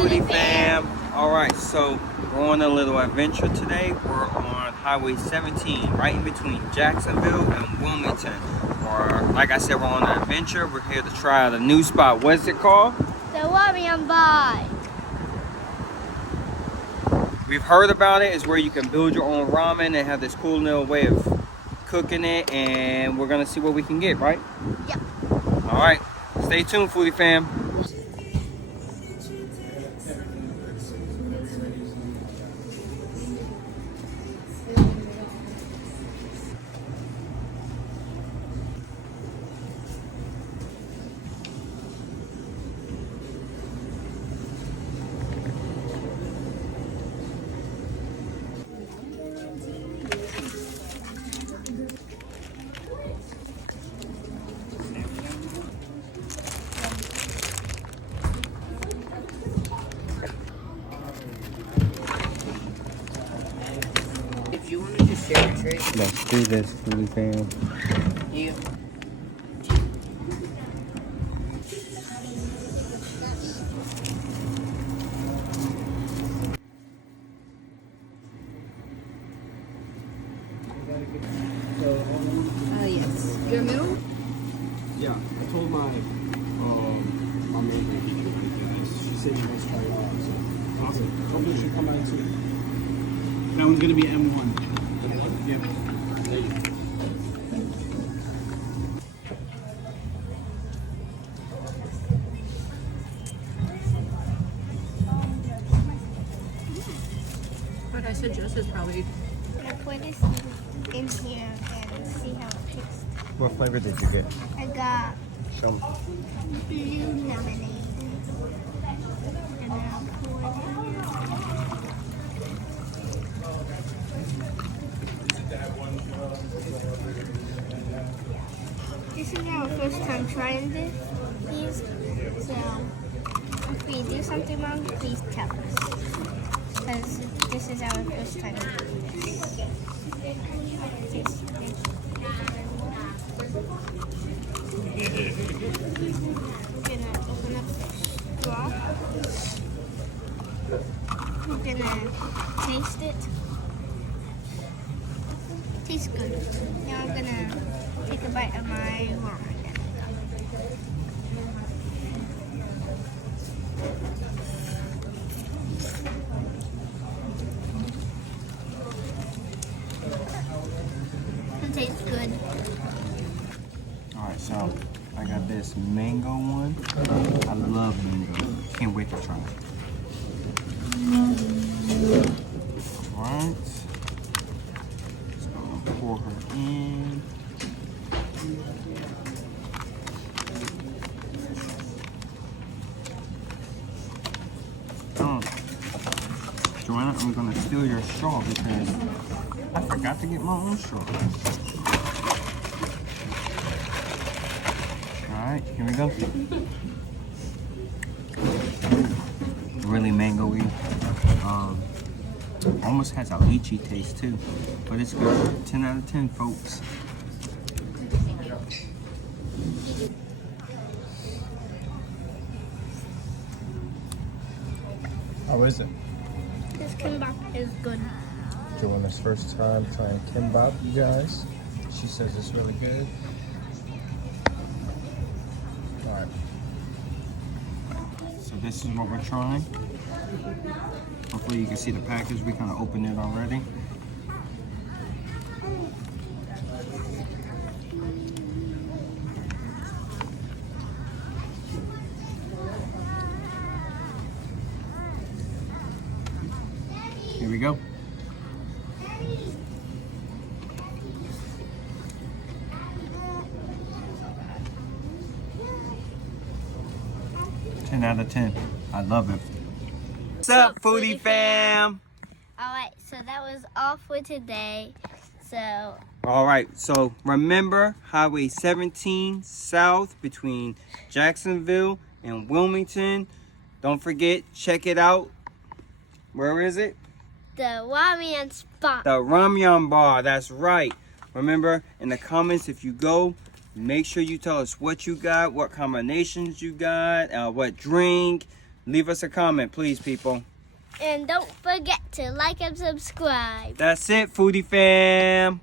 Foodie fam. Alright, so we're on a little adventure today. We're on Highway 17, right in between Jacksonville and Wilmington. Or, like I said, we're on an adventure. We're here to try out a new spot. What is it called? The Ramyeon Bar. We've heard about it. It's where you can build your own ramen and have this cool little way of cooking it. And we're going to see what we can get, right? Yep. Alright, stay tuned, Foodie fam. If you want to just share a tray, Let's do this, Foodie fam. you. Yes. Your middle? Yeah, I told my maid that he could do this. She said she wants to try it out. So awesome. Hopefully she'll come by soon. That one's gonna be M1. Yep. There you go. But I suggest is probably. I'm gonna put this in here and see how it tastes. What flavor did you get? I got Show me. blue lemonade. And I'll pour it in. This is our first time trying this. So, if we do something wrong, please tell us. Because this is our first time doing this. Taste it. We're gonna open up the straw. We're gonna taste it. Tastes good. Now I'm gonna take a bite of my ramen. It tastes good. Alright, so I got this mango one. I love mango. Can't wait to try it. Alright. Just gonna pour her in. Joanna, I'm gonna steal your straw because I forgot to get my own straw. Alright, here we go. Really mango-y. Almost has a lychee taste too, but it's good. 10 out of 10, folks. How is it? This kimbap is good. Joanna's first time trying kimbap, you guys. She says it's really good. Alright. So this is what we're trying. Hopefully you can see the package. We kind of opened it already. Here we go. Ten out of 10. I love it. What's up, Foodie fam? Alright, so that was all for today. So, Alright, so remember Highway 17 south between Jacksonville and Wilmington. Don't forget, check it out. Where is it? the Rameyon spot. The Ramyeon Bar, that's right. Remember, in the comments, if you go, make sure you tell us what you got, what combinations you got, what drink. Leave us a comment, please, people. And don't forget to like and subscribe. That's it, Foodie fam.